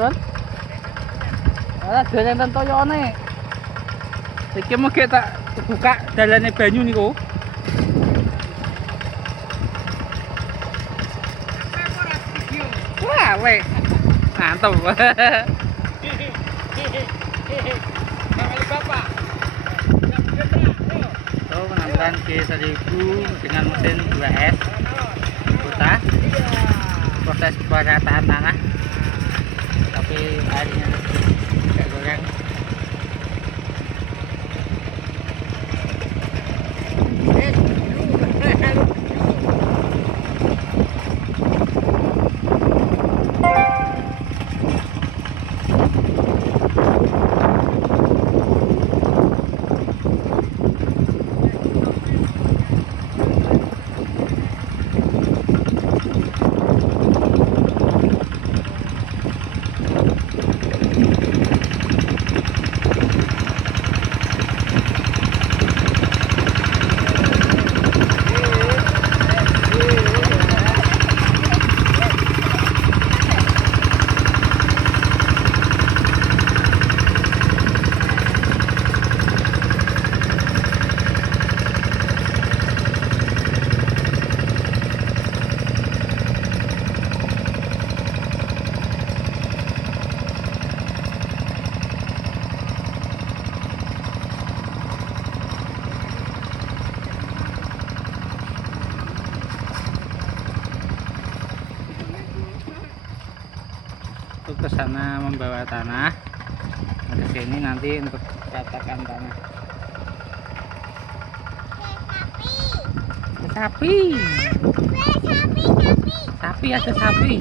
Don. Ala dalan ten toyone. Iki mengke tak buka dalane banyu niku. Wah, weh. Mantap. Bapak. Oh, penampilan G1000 dengan mesin 2S kubota. Proses perataan tanah. Tapi airnya agak goreng. Ke sana membawa tanah, ke sini nanti untuk ratakan tanah. Sapi, sapi ada sapi.